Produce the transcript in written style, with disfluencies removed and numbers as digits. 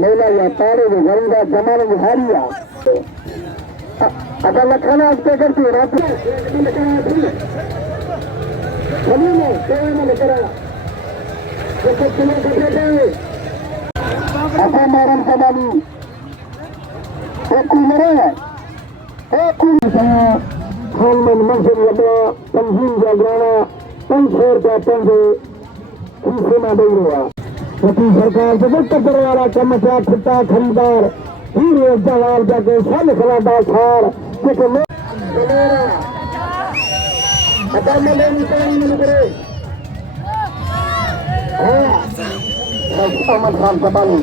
मेला या तारे में गरीबा जमाने में हारिया अगर लखना पे करती है रात मारम कमानी खानमन मंसूर लबड़ा तंजीम जागराना 500 रुपया पंजे सीमा दे रहा सरकार जगत वाला चमचा खुट्टा खरीदार हीरो जवाल जाके सन खिलाता खार अहमद खान जमानी